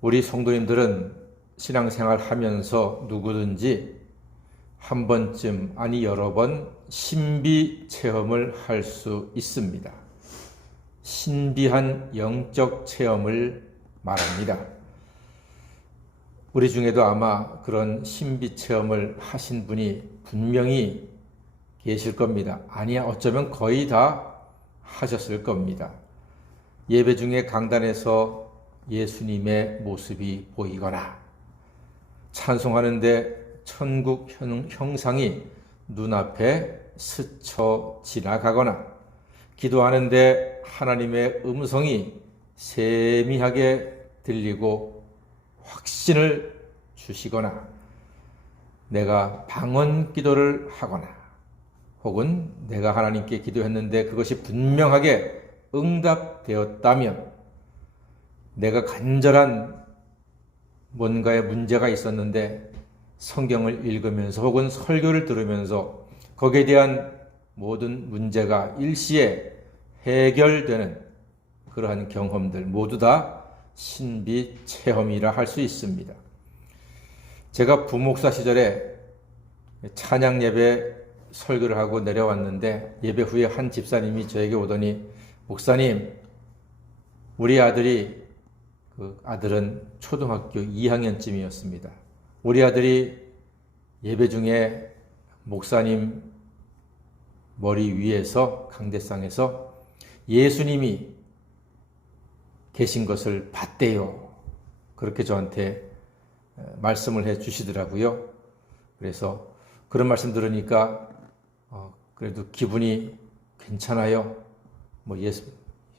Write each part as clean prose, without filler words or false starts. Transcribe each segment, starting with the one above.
우리 성도님들은 신앙생활 하면서 누구든지 한 번쯤 아니 여러 번 신비 체험을 할 수 있습니다. 신비한 영적 체험을 말합니다. 우리 중에도 아마 그런 신비 체험을 하신 분이 분명히 계실 겁니다. 아니야, 어쩌면 거의 다 하셨을 겁니다. 예배 중에 강단에서 예수님의 모습이 보이거나 찬송하는데 천국 형상이 눈앞에 스쳐 지나가거나 기도하는데 하나님의 음성이 세미하게 들리고 확신을 주시거나 내가 방언 기도를 하거나 혹은 내가 하나님께 기도했는데 그것이 분명하게 응답되었다면 내가 간절한 뭔가의 문제가 있었는데 성경을 읽으면서 혹은 설교를 들으면서 거기에 대한 모든 문제가 일시에 해결되는 그러한 경험들 모두 다 신비 체험이라 할 수 있습니다. 제가 부목사 시절에 찬양 예배 설교를 하고 내려왔는데 예배 후에 한 집사님이 저에게 오더니 목사님, 우리 아들은 초등학교 2학년쯤이었습니다. 우리 아들이 예배 중에 목사님 머리 위에서 강대상에서 예수님이 계신 것을 봤대요. 그렇게 저한테 말씀을 해 주시더라고요. 그래서 그런 말씀 들으니까 그래도 기분이 괜찮아요.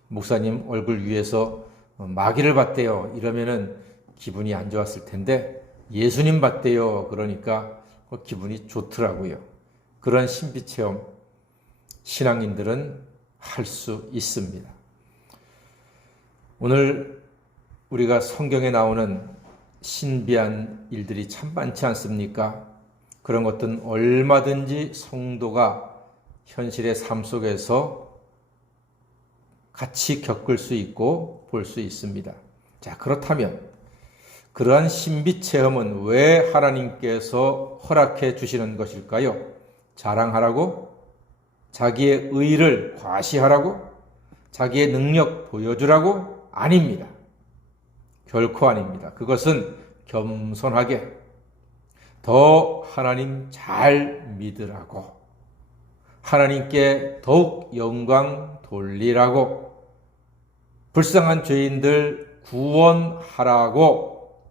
목사님 얼굴 위에서 마귀를 봤대요. 이러면은 기분이 안 좋았을 텐데 예수님 봤대요. 그러니까 기분이 좋더라고요. 그런 신비체험 신앙인들은 할 수 있습니다. 오늘 우리가 성경에 나오는 신비한 일들이 참 많지 않습니까? 그런 것들은 얼마든지 성도가 현실의 삶 속에서 같이 겪을 수 있고 볼 수 있습니다. 자, 그렇다면 그러한 신비 체험은 왜 하나님께서 허락해 주시는 것일까요? 자랑하라고? 자기의 의를 과시하라고? 자기의 능력 보여주라고? 아닙니다. 결코 아닙니다. 그것은 겸손하게 더 하나님 잘 믿으라고, 하나님께 더욱 영광 돌리라고, 불쌍한 죄인들 구원하라고,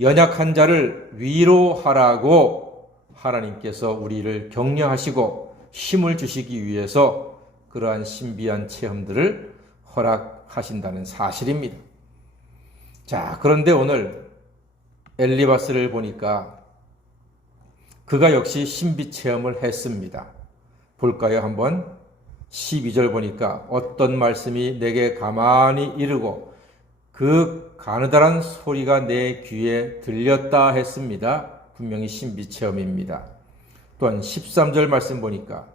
연약한 자를 위로하라고 하나님께서 우리를 격려하시고 힘을 주시기 위해서 그러한 신비한 체험들을 허락하신다는 사실입니다. 자, 그런데 오늘 엘리바스를 보니까 그가 역시 신비 체험을 했습니다. 볼까요? 한번 12절 보니까 어떤 말씀이 내게 가만히 이르고 그 가느다란 소리가 내 귀에 들렸다 했습니다. 분명히 신비 체험입니다. 또한 13절 말씀 보니까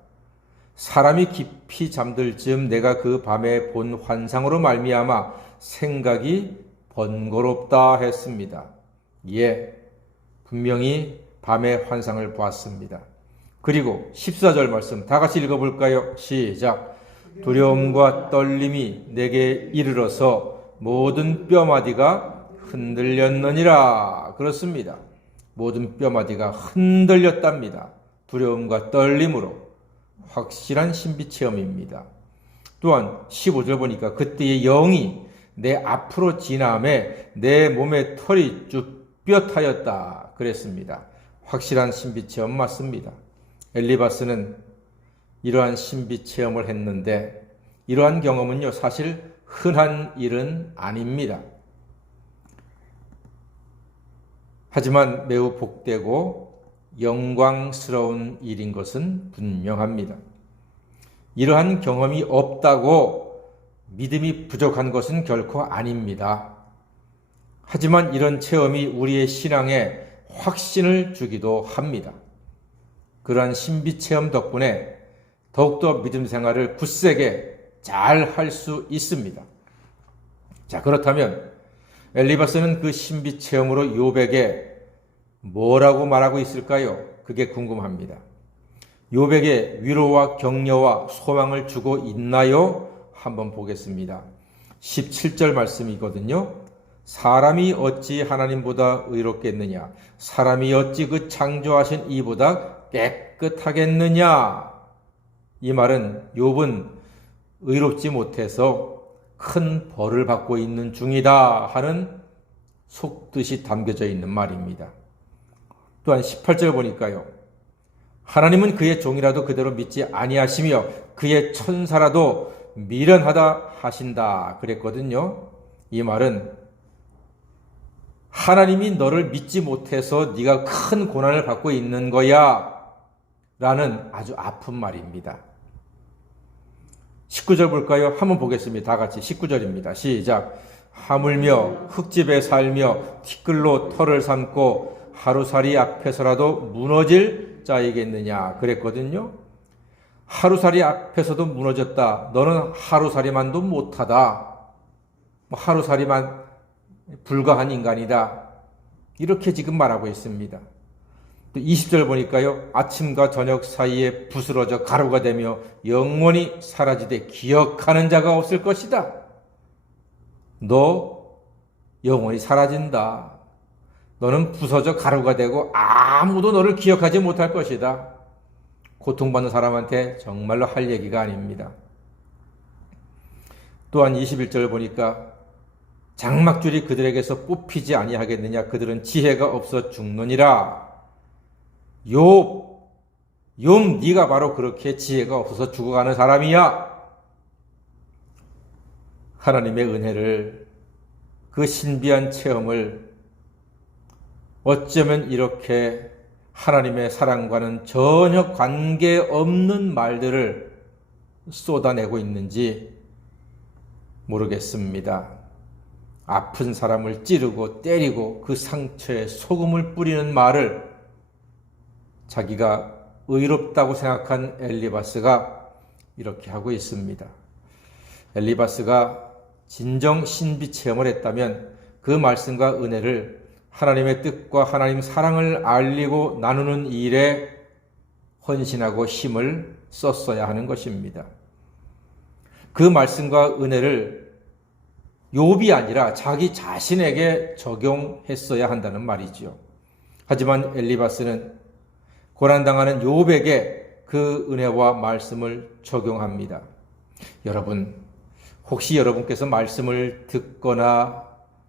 사람이 깊이 잠들 즈음 내가 그 밤에 본 환상으로 말미암아 생각이 번거롭다 했습니다. 예, 분명히 밤에 환상을 보았습니다. 그리고 14절 말씀 다 같이 읽어볼까요? 시작. 두려움과 떨림이 내게 이르러서 모든 뼈마디가 흔들렸느니라. 그렇습니다. 모든 뼈마디가 흔들렸답니다. 두려움과 떨림으로. 확실한 신비체험입니다. 또한 15절 보니까 그때의 영이 내 앞으로 지나매 내 몸의 털이 쭈뼛하였다 그랬습니다. 확실한 신비체험 맞습니다. 엘리바스는 이러한 신비체험을 했는데 이러한 경험은요 사실 흔한 일은 아닙니다. 하지만 매우 복되고 영광스러운 일인 것은 분명합니다. 이러한 경험이 없다고 믿음이 부족한 것은 결코 아닙니다. 하지만 이런 체험이 우리의 신앙에 확신을 주기도 합니다. 그러한 신비체험 덕분에 더욱더 믿음 생활을 굳세게 잘 할 수 있습니다. 자, 그렇다면 엘리바스는 그 신비 체험으로 욥에게 뭐라고 말하고 있을까요? 그게 궁금합니다. 욥에게 위로와 격려와 소망을 주고 있나요? 한번 보겠습니다. 17절 말씀이거든요. 사람이 어찌 하나님보다 의롭겠느냐? 사람이 어찌 그 창조하신 이보다 깨끗하겠느냐? 이 말은 욥은 의롭지 못해서 큰 벌을 받고 있는 중이다 하는 속뜻이 담겨져 있는 말입니다. 또한 18절 보니까요. 하나님은 그의 종이라도 그대로 믿지 아니하시며 그의 천사라도 미련하다 하신다 그랬거든요. 이 말은 하나님이 너를 믿지 못해서 네가 큰 고난을 받고 있는 거야 라는 아주 아픈 말입니다. 19절 볼까요? 한번 보겠습니다. 다 같이 19절입니다. 시작. 하물며 흙집에 살며 티끌로 털을 삼고 하루살이 앞에서라도 무너질 자이겠느냐 그랬거든요. 하루살이 앞에서도 무너졌다. 너는 하루살이만도 못하다. 하루살이만 불과한 인간이다. 이렇게 지금 말하고 있습니다. 또 20절 보니까요. 아침과 저녁 사이에 부스러져 가루가 되며 영원히 사라지되 기억하는 자가 없을 것이다. 너 영원히 사라진다. 너는 부서져 가루가 되고 아무도 너를 기억하지 못할 것이다. 고통받는 사람한테 정말로 할 얘기가 아닙니다. 또한 21절 보니까 장막줄이 그들에게서 뽑히지 아니하겠느냐. 그들은 지혜가 없어 죽느니라. 욥 네가 바로 그렇게 지혜가 없어서 죽어가는 사람이야. 하나님의 은혜를, 그 신비한 체험을 어쩌면 이렇게 하나님의 사랑과는 전혀 관계없는 말들을 쏟아내고 있는지 모르겠습니다. 아픈 사람을 찌르고 때리고 그 상처에 소금을 뿌리는 말을 자기가 의롭다고 생각한 엘리바스가 이렇게 하고 있습니다. 엘리바스가 진정 신비 체험을 했다면 그 말씀과 은혜를 하나님의 뜻과 하나님 사랑을 알리고 나누는 일에 헌신하고 힘을 썼어야 하는 것입니다. 그 말씀과 은혜를 욥이 아니라 자기 자신에게 적용했어야 한다는 말이죠. 하지만 엘리바스는 고난당하는 욥에게 그 은혜와 말씀을 적용합니다. 여러분, 혹시 여러분께서 말씀을 듣거나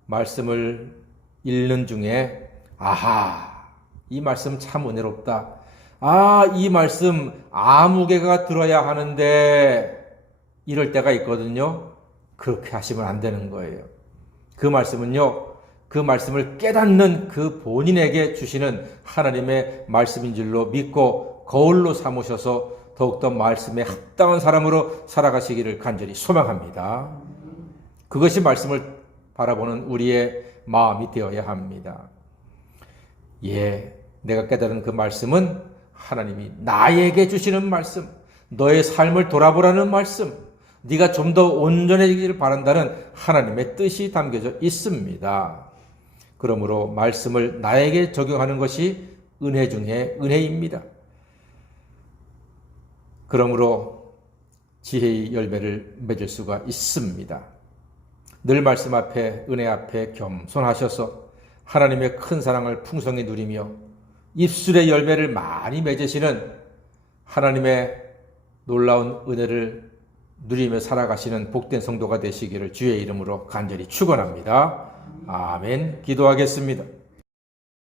말씀을 읽는 중에 아하, 이 말씀 참 은혜롭다. 이 말씀 아무 개가 들어야 하는데 이럴 때가 있거든요. 그렇게 하시면 안 되는 거예요. 그 말씀은요, 그 말씀을 깨닫는 그 본인에게 주시는 하나님의 말씀인 줄로 믿고 거울로 삼으셔서 더욱더 말씀에 합당한 사람으로 살아가시기를 간절히 소망합니다. 그것이 말씀을 바라보는 우리의 마음이 되어야 합니다. 내가 깨달은 그 말씀은 하나님이 나에게 주시는 말씀, 너의 삶을 돌아보라는 말씀, 네가 좀 더 온전해지기를 바란다는 하나님의 뜻이 담겨져 있습니다. 그러므로 말씀을 나에게 적용하는 것이 은혜 중에 은혜입니다. 그러므로 지혜의 열매를 맺을 수가 있습니다. 늘 말씀 앞에, 은혜 앞에 겸손하셔서 하나님의 큰 사랑을 풍성히 누리며 입술의 열매를 많이 맺으시는 하나님의 놀라운 은혜를 누리며 살아가시는 복된 성도가 되시기를 주의 이름으로 간절히 축원합니다. 아멘. 기도하겠습니다.